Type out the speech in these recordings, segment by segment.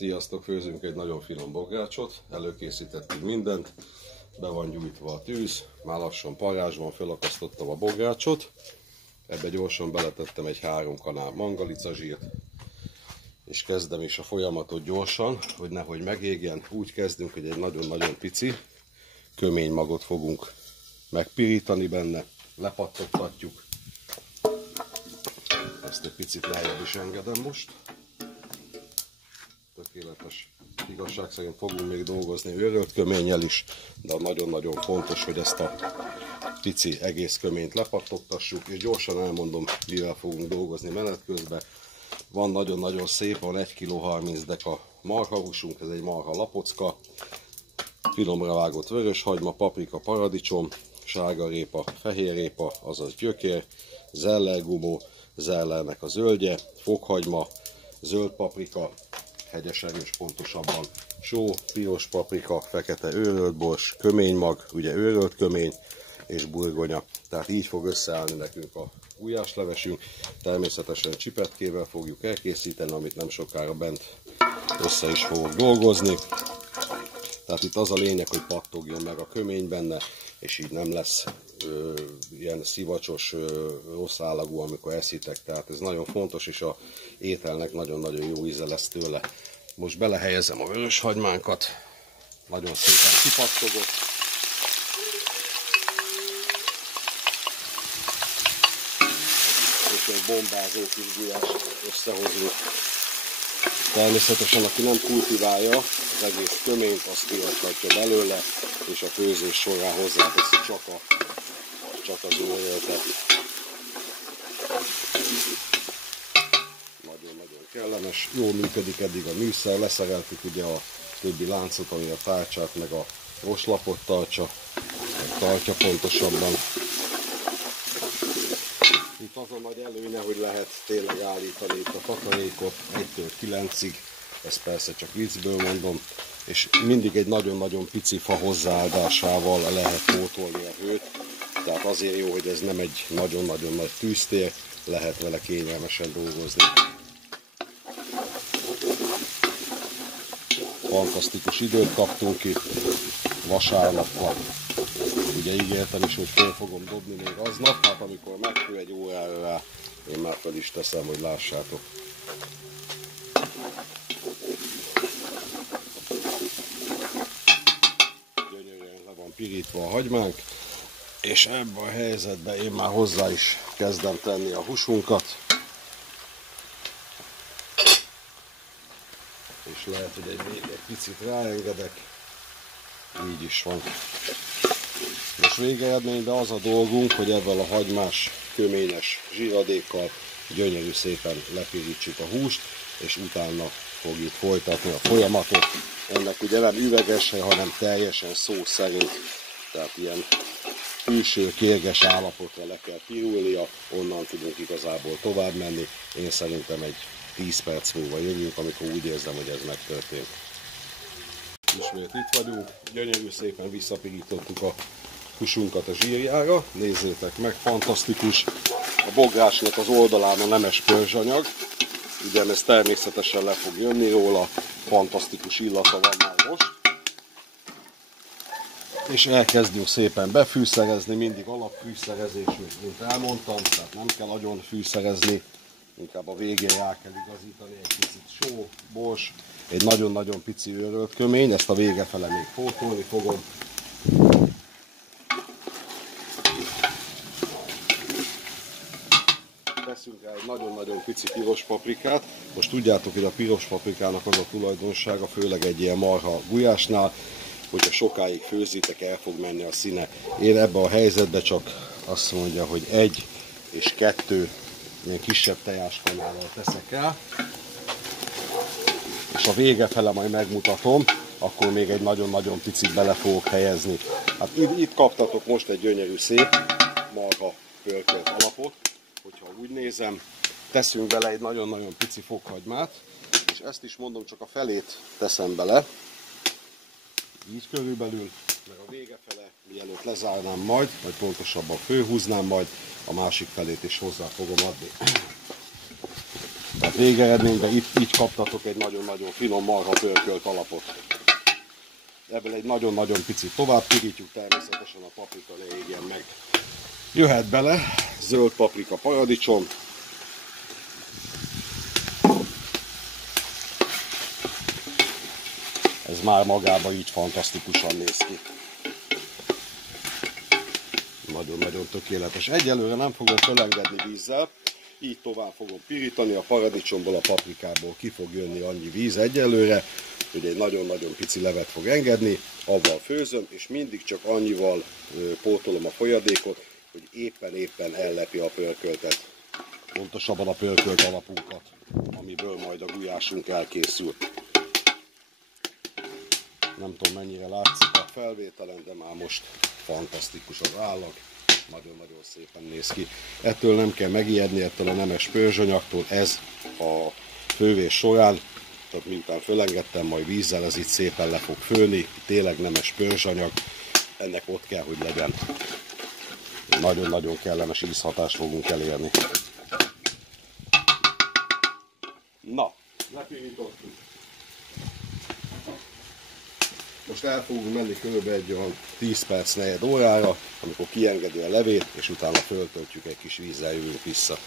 Sziasztok! Főzünk egy nagyon finom bográcsot, előkészítettünk mindent, be van gyújtva a tűz, már lassan parázsban felakasztottam a bográcsot, ebbe gyorsan beletettem egy 3 kanál mangalicazsírt, és kezdem is a folyamatot gyorsan, hogy nehogy megégjen. Úgy kezdünk, hogy egy nagyon-nagyon pici köménymagot fogunk megpirítani benne, lepattogtatjuk, ezt egy picit lejjebb is engedem most. Tökéletes. Igazság szerint fogunk még dolgozni őrölt köménnyel is, de nagyon-nagyon fontos, hogy ezt a pici egész köményt lepattogtassuk, és gyorsan elmondom, mivel fogunk dolgozni menet közben. Van nagyon-nagyon szép, van 1 kg 30 deka marhahúsunk, ez egy marha lapocka, finomra vágott vöröshagyma, paprika, paradicsom, sárgarépa, fehérrépa, azaz gyökér, zellergumó, zellernek a zöldje, fokhagyma, zöld paprika, hegyes erős pontosabban, só, piros paprika, fekete őröltbors, köménymag, ugye őrölt kömény és burgonya. Tehát így fog összeállni nekünk a gulyáslevesünk. Természetesen csipetkével fogjuk elkészíteni, amit nem sokára bent össze is fogok dolgozni. Tehát itt az a lényeg, hogy pattogjon meg a kömény benne, és így nem lesz ilyen szivacsos, rossz állagú, amikor eszitek. Tehát ez nagyon fontos, és a ételnek nagyon-nagyon jó íze lesz tőle. Most belehelyezem a vöröshagymánkat, nagyon szépen kipattogott. És egy bombázó kis gulyást összehozunk. Természetesen, aki nem kultiválja az egész köményt, azt kirakhatja belőle, és a főzés során hozzáteszi csak az őröltet. Nagyon-nagyon kellemes, jól működik eddig a műszer, leszereltük ugye a többi láncot, ami a tárcsát meg a roslapot tartja pontosabban. Itt az a nagy előnye, hogy lehet tényleg állítani itt a takarékot 1-től 9-ig, ezt persze csak viccből mondom, és mindig egy nagyon-nagyon pici fa hozzáadásával lehet pótolni a hőt, tehát azért jó, hogy ez nem egy nagyon-nagyon nagy tűztér, lehet vele kényelmesen dolgozni. Fantasztikus időt kaptunk itt, vasárnap van. Ugye ígértem is, hogy fel fogom dobni még aznap, hát amikor megfő egy órára rá, én már fel is teszem, hogy lássátok. Gyönyörűen le van pirítva a hagymánk, és ebben a helyzetben én már hozzá is kezdem tenni a húsunkat. És lehet, hogy még egy picit ráengedek, így is van. Most végeredményben az a dolgunk, hogy ezzel a hagymás, köményes zsíradékkal gyönyörű szépen lepirítsük a húst, és utána fogjuk folytatni a folyamatot. Ennek ugye nem üvegesre, hanem teljesen szó szerint, tehát ilyen külső kérges állapotra le kell pirulnia, onnan tudunk igazából tovább menni. Én szerintem egy 10 perc múlva jövünk, amikor úgy érzem, hogy ez megtörtént. Ismét itt vagyunk, gyönyörű szépen visszapirítottuk a húsunkat a zsírjára, nézzétek meg, fantasztikus. A bográsnak az oldalán a nemes pörzsanyag, ugye ez természetesen le fog jönni róla, fantasztikus illata van már most. És elkezdjünk szépen befűszerezni, mindig alapfűszerezés, mint elmondtam, tehát nem kell nagyon fűszerezni, inkább a végén rá kell igazítani egy picit só, bors, egy nagyon-nagyon pici őrölt kömény, ezt a vége fele még pótolni fogom. Teszünk rá egy nagyon-nagyon pici piros paprikát. Most tudjátok, hogy a piros paprikának az a tulajdonsága, főleg egy ilyen marha gulyásnál, hogyha sokáig főzitek, el fog menni a színe. Én ebben a helyzetben csak azt mondja, hogy 1 és 2 ilyen kisebb tejáskanállal teszek rá. És a vége fele majd megmutatom, akkor még egy nagyon-nagyon picit bele fogok helyezni. Hát itt kaptatok most egy gyönyörű szép marha pörkölt alapot, hogyha úgy nézem. Teszünk bele egy nagyon-nagyon pici fokhagymát, és ezt is mondom, csak a felét teszem bele. Így körülbelül, meg a vége fele, mielőtt lezárnám majd, vagy pontosabban főhúznám majd, a másik felét is hozzá fogom adni. Tehát végeredményben így kaptatok egy nagyon-nagyon finom marha pörkölt alapot. Ebből egy nagyon-nagyon picit tovább pirítjuk, természetesen a paprika ne égjen meg. Jöhet bele zöld paprika, paradicsom. Ez már magában így fantasztikusan néz ki. Nagyon-nagyon tökéletes. Egyelőre nem fogom felengedni vízzel, így tovább fogom pirítani, a paradicsomból, a paprikából ki fog jönni annyi víz egyelőre, hogy egy nagyon-nagyon pici levet fog engedni, avval főzöm, és mindig csak annyival pótolom a folyadékot, hogy éppen ellepi a pörköltet. Pontosabban a pörkölt alapunkat, amiből majd a gulyásunk elkészül. Nem tudom, mennyire látszik a felvételen, de már most fantasztikus az állag. Nagyon-nagyon szépen néz ki. Ettől nem kell megijedni, ettől a nemes pörzsanyagtól. Ez a fővés során, tehát miután fölengedtem majd vízzel, ez itt szépen le fog főni. Tényleg nemes pörzsanyag. Ennek ott kell, hogy legyen. Nagyon-nagyon kellemes ízhatást fogunk elérni. Na, lepirítottuk. Most el fogunk menni kb. Egy olyan 10 perc, negyed órára, amikor kiengedi a levét, és utána föltöltjük egy kis vízzel, jövünk vissza.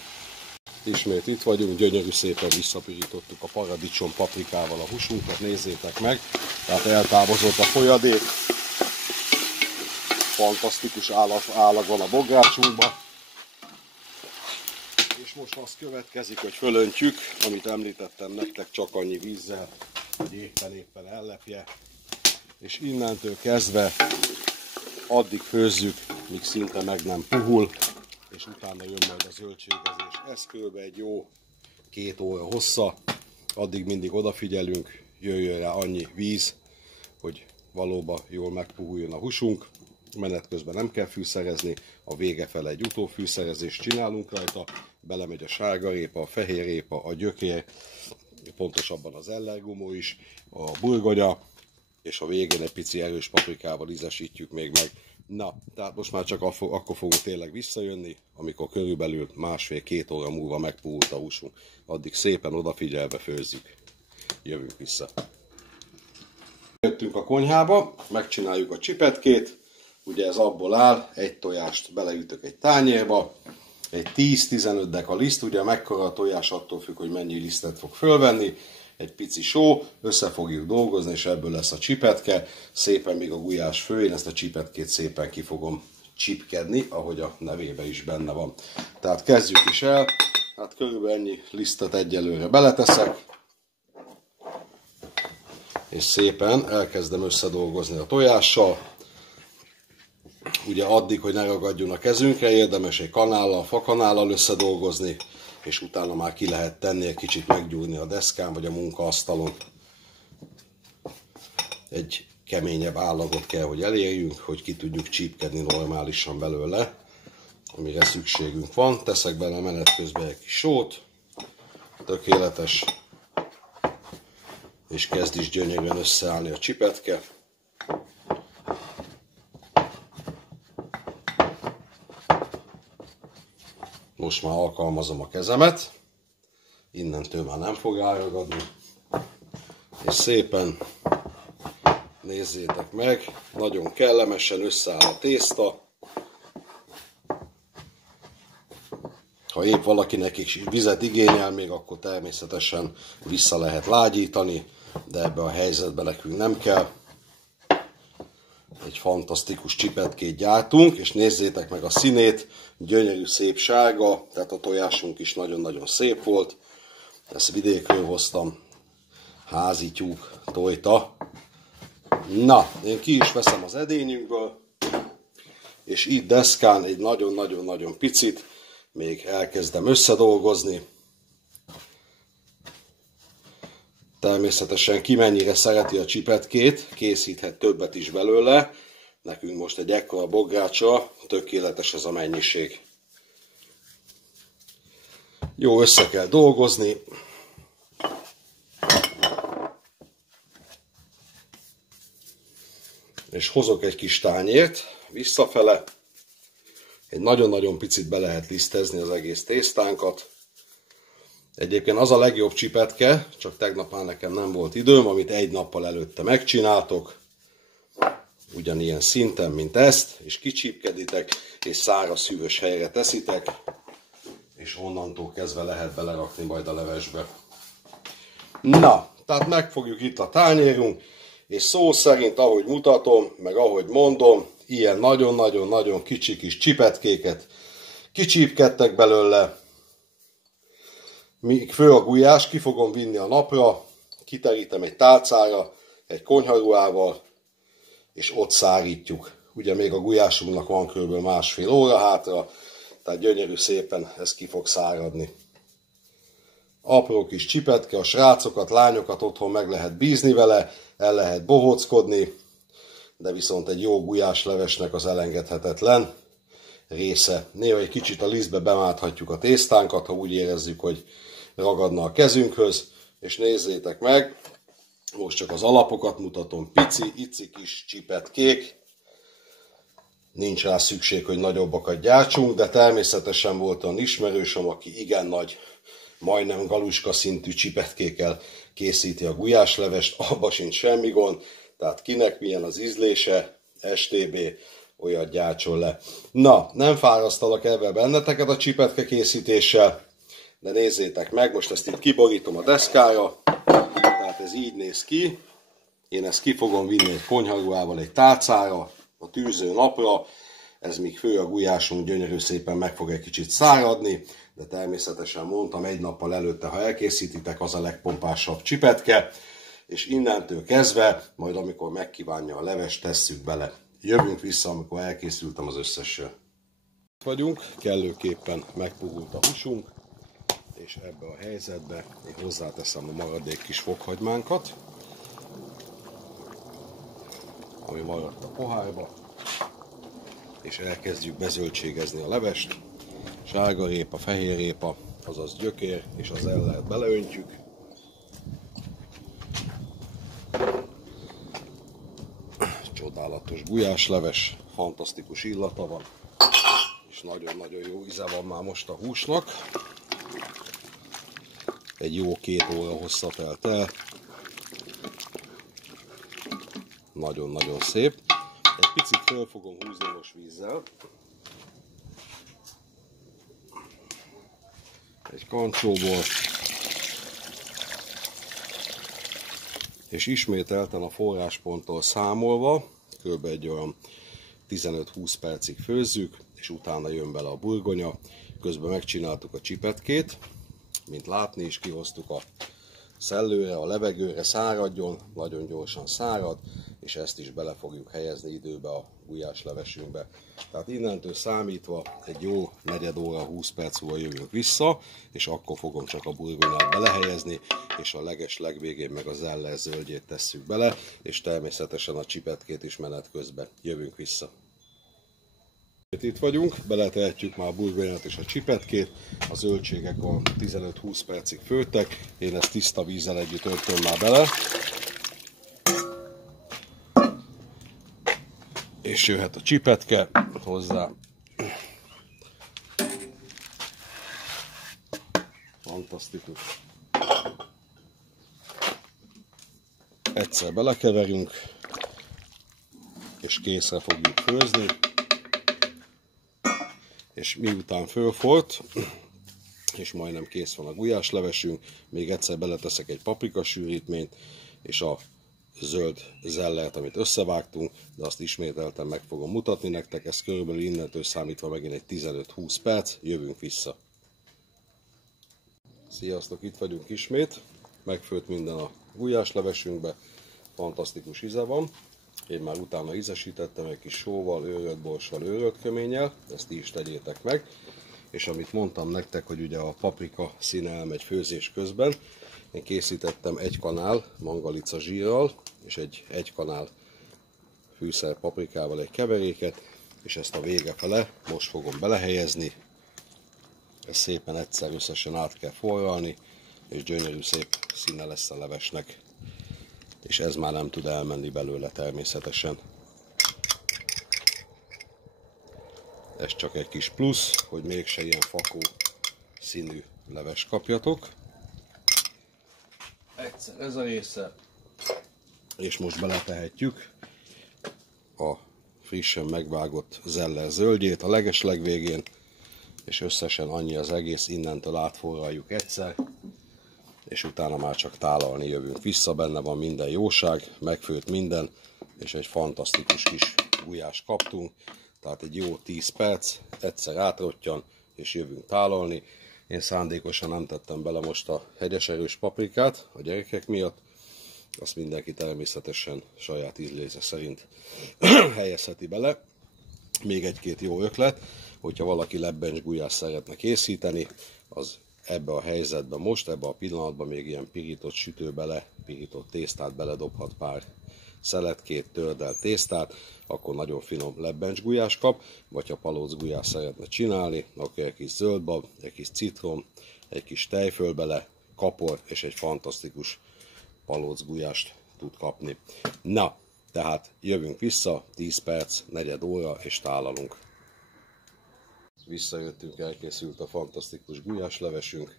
Ismét itt vagyunk, gyönyörű szépen visszapirítottuk a paradicsom paprikával a húsunkat, nézzétek meg. Tehát eltávozott a folyadék. Fantasztikus állag van a bográcsunkban. És most az következik, hogy fölöntjük, amit említettem nektek, csak annyi vízzel, hogy éppen ellepje. És innentől kezdve addig főzzük, míg szinte meg nem puhul, és utána jön majd a zöldségezés. Ez kb. Egy jó 2 óra hossza, addig mindig odafigyelünk, jöjjön rá annyi víz, hogy valóban jól megpuhuljon a húsunk. Menet közben nem kell fűszerezni, a vége fele egy utófűszerezést csinálunk rajta, belemegy a sárgarépa, a fehérrépa, a gyökér, pontosabban az ellergumó is, a burgonya, és a végén egy pici erős paprikával ízesítjük még meg. Na, tehát most már csak akkor fogunk tényleg visszajönni, amikor körülbelül 1,5-2 óra múlva megpuhult a húsunk. Addig szépen odafigyelve főzzük. Jövünk vissza. Jöttünk a konyhába, megcsináljuk a csipetkét. Ugye ez abból áll, egy tojást beleütök egy tányérba, egy 10-15 deka liszt, ugye mekkora a tojás attól függ, hogy mennyi lisztet fog fölvenni. Egy pici só, össze fogjuk dolgozni, és ebből lesz a csipetke. Szépen még a gulyás fő, én ezt a csipetkét szépen ki fogom csipkedni, ahogy a nevében is benne van. Tehát kezdjük is el. Hát körülbelül ennyi lisztet egyelőre beleteszek. És szépen elkezdem összedolgozni a tojással. Ugye addig, hogy ne ragadjon a kezünkre, érdemes egy kanállal, fakanállal összedolgozni, és utána már ki lehet tenni, egy kicsit meggyúrni a deszkán vagy a munkaasztalon. Egy keményebb állagot kell, hogy elérjünk, hogy ki tudjuk csípkedni normálisan belőle, amire szükségünk van. Teszek bele menet közben egy kis sót, tökéletes, és kezd is gyönyörűen összeállni a csipetke. Most már alkalmazom a kezemet, innentől már nem fog elragadni, és szépen nézzétek meg, nagyon kellemesen összeáll a tészta. Ha épp valakinek is vizet igényel még, akkor természetesen vissza lehet lágyítani, de ebbe a helyzetben nekünk nem kell. Egy fantasztikus csipetkét gyártunk, és nézzétek meg a színét, gyönyörű szép sárga, tehát a tojásunk is nagyon-nagyon szép volt. Ezt vidékről hoztam, házi tyúk tojta. Na, én ki is veszem az edényünkből, és itt deszkán egy nagyon-nagyon-nagyon picit még elkezdem összedolgozni. Természetesen ki mennyire szereti a csipetkét, készíthet többet is belőle. Nekünk most egy ekkora bográcsra tökéletes ez a mennyiség. Jó, össze kell dolgozni. És hozok egy kis tányért visszafele. Egy nagyon-nagyon picit be lehet lisztezni az egész tésztánkat. Egyébként az a legjobb csipetke, csak tegnap már nekem nem volt időm, amit egy nappal előtte megcsináltok. Ugyanilyen szinten, mint ezt, és kicsípkeditek, és száraz hűvös helyre teszitek, és onnantól kezdve lehet belerakni majd a levesbe. Na, tehát megfogjuk itt a tányérunk, és szó szerint, ahogy mutatom, meg ahogy mondom, ilyen nagyon-nagyon-nagyon kicsi kis csipetkéket kicsípkedtek belőle. Míg fő a gulyás, ki fogom vinni a napra, kiterítem egy tálcára, egy konyharuhával, és ott szárítjuk. Ugye még a gulyásunknak van kb. Másfél óra hátra, tehát gyönyörű szépen ez ki fog száradni. Apró kis csipetke, a srácokat, lányokat otthon meg lehet bízni vele, el lehet bohóckodni, de viszont egy jó gulyáslevesnek az elengedhetetlen része. Néha egy kicsit a lisztbe bemáthatjuk a tésztánkat, ha úgy érezzük, hogy ragadna a kezünkhöz, és nézzétek meg, most csak az alapokat mutatom, pici, ici kis csipetkék, nincs rá szükség, hogy nagyobbakat gyártsunk, de természetesen volt olyan ismerősöm, aki igen nagy, majdnem galuska szintű csipetkékkel készíti a gulyáslevest, abba sincs semmi gond, tehát kinek milyen az ízlése, STB, olyat gyártson le. Na, nem fárasztalak ebben benneteket a csipetke készítéssel, de nézzétek meg, most ezt itt kiborítom a deszkára, tehát ez így néz ki, én ezt ki fogom vinni egy konyharuhával egy tálcára, a tűző napra, ez még fő a gulyásunk gyönyörű szépen meg fog egy kicsit száradni, de természetesen mondtam, egy nappal előtte, ha elkészítitek, az a legpompásabb csipetke, és innentől kezdve, majd amikor megkívánja a levest, tesszük bele. Jövünk vissza, amikor elkészültem az összessel. Itt vagyunk, kellőképpen megpuhult a húsunk, és ebbe a helyzetbe én hozzáteszem a maradék kis fokhagymánkat, ami maradt a pohárba, és elkezdjük bezöldségezni a levest. Sárgarépa, fehérrépa, azaz gyökér, és az ellet beleöntjük. Csodálatos gulyásleves, fantasztikus illata van, és nagyon-nagyon jó íze van már most a húsnak. Egy jó 2 óra hossza telt el. Nagyon-nagyon szép. Egy picit föl fogom húzni most vízzel. Egy kancsóból. És ismételten a forrásponttól számolva, kb. Egy olyan 15-20 percig főzzük, és utána jön bele a burgonya. Közben megcsináltuk a csipetkét, mint látni is, kihoztuk a szellőre, a levegőre, száradjon, nagyon gyorsan szárad, és ezt is bele fogjuk helyezni időbe a gulyáslevesünkbe. Tehát innentől számítva egy jó negyed óra, 20 perc múlva jövünk vissza, és akkor fogom csak a burgonyát belehelyezni, és a legvégén meg az zeller zöldjét tesszük bele, és természetesen a csipetkét is menet közben jövünk vissza. Itt vagyunk, beletehetjük már a burgonyát és a csipetkét, a zöldségek a 15-20 percig főttek, én ezt tiszta vízzel együtt öntöm már bele. És jöhet a csipetke hozzá. Fantasztikus. Egyszer belekeverünk, és készre fogjuk főzni. És miután fölfolt, és majdnem kész van a gulyáslevesünk, még egyszer beleteszek egy paprikasűrítményt, és a zöld zellert, amit összevágtunk, de azt ismételten meg fogom mutatni nektek, ez körülbelül innentől számítva megint egy 15-20 perc, jövünk vissza. Sziasztok, itt vagyunk ismét, megfőtt minden a gulyáslevesünkbe, fantasztikus íze van. Én már utána ízesítettem egy kis sóval, őrölt borssal, őrölt köménnyel, ezt ti is tegyétek meg. És amit mondtam nektek, hogy ugye a paprika színe elmegy főzés közben, én készítettem 1 kanál mangalica zsírral, és egy kanál fűszer paprikával egy keveréket, és ezt a vége fele most fogom belehelyezni. Ezt szépen egyszer összesen át kell forralni, és gyönyörű szép színe lesz a levesnek. És ez már nem tud elmenni belőle természetesen. Ez csak egy kis plusz, hogy mégse ilyen fakó színű leves kapjatok. egyszer ez a része, és most beletehetjük a frissen megvágott zeller zöldjét a legeslegvégén, és összesen annyi az egész, innentől átforraljuk egyszer, és utána már csak tálalni jövünk vissza, benne van minden jóság, megfőtt minden, és egy fantasztikus kis gulyást kaptunk, tehát egy jó 10 perc, egyszer átrottyan, és jövünk tálalni. Én szándékosan nem tettem bele most a hegyes erős paprikát a gyerekek miatt, azt mindenki természetesen saját ízlése szerint helyezheti bele. Még egy-két jó ötlet, hogyha valaki lebbencs gulyást szeretne készíteni, az ebbe a helyzetben most, ebbe a pillanatban még ilyen pirított sütőbe pirított tésztát beledobhat, pár szeletkét, tördelt tésztát, akkor nagyon finom lebbencs gulyás kap, vagy ha palóc gulyás szeretne csinálni, akkor egy kis zöldbab, egy kis citrom, egy kis tejföl bele, kapor és egy fantasztikus palóc gulyást tud kapni. Na, tehát jövünk vissza, 10 perc, negyed óra és tálalunk. Visszajöttünk, elkészült a fantasztikus gulyáslevesünk,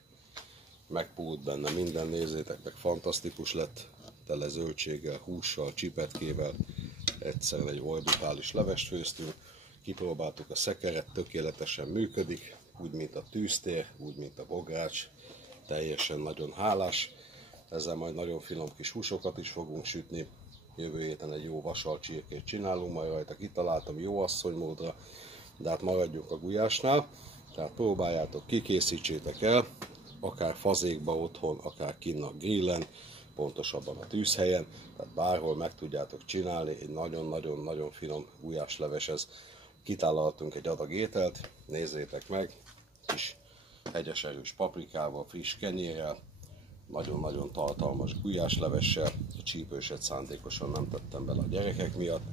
megpúlt benne minden, nézzétek meg, fantasztikus lett, tele zöldséggel, hússal, csipetkével, egyszerűen egy orbitális levest főztünk, kipróbáltuk a szekeret, tökéletesen működik, úgy mint a tűztér, úgy mint a bogrács, teljesen nagyon hálás, ezzel majd nagyon finom kis húsokat is fogunk sütni, jövő héten egy jó vasalcsirkét csinálunk, majd rajta kitaláltam jó asszonymódra, de hát maradjunk a gulyásnál, tehát próbáljátok ki, készítsétek el, akár fazékba otthon, akár kinn a grillen, pontosabban a tűzhelyen, tehát bárhol meg tudjátok csinálni, egy nagyon-nagyon-nagyon finom gulyásleves ez. Kitálaltunk egy adag ételt, nézzétek meg, kis hegyes erős paprikával, friss kenyérrel, nagyon-nagyon tartalmas gulyáslevessel, a csípőset szándékosan nem tettem bele a gyerekek miatt,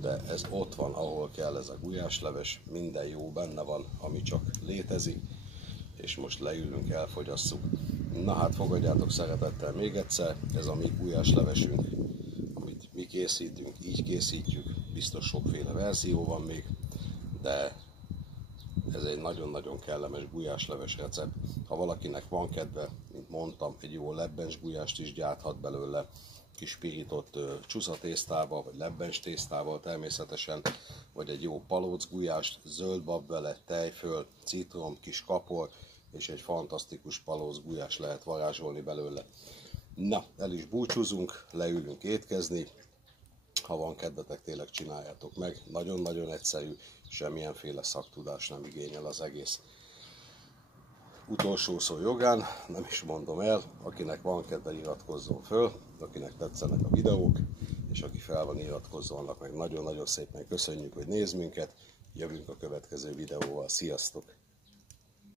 de ez ott van, ahol kell ez a gulyásleves, minden jó benne van, ami csak létezik, és most leülünk, elfogyasszuk. Na hát fogadjátok szeretettel még egyszer, ez a mi gulyáslevesünk, amit mi készítünk, így készítjük, biztos sokféle verzió van még, de ez egy nagyon-nagyon kellemes gulyásleves recept. Ha valakinek van kedve, mint mondtam, egy jó lebbencs gulyást is gyárthat belőle, kis pirított csuszatésztával, vagy lebbencs tésztával természetesen, vagy egy jó palóc gulyást, zöldbab vele, tejföl, citrom, kis kapor, és egy fantasztikus palóc gulyás lehet varázsolni belőle. Na, el is búcsúzunk, leülünk étkezni, ha van kedvetek, tényleg csináljátok meg, nagyon-nagyon egyszerű, semmilyenféle szaktudás nem igényel az egész. Utolsó szó jogán, nem is mondom el, akinek van kedve, iratkozzon föl, akinek tetszenek a videók, és aki fel van iratkozva, annak meg nagyon-nagyon szépen köszönjük, hogy néz minket, jövünk a következő videóval, sziasztok!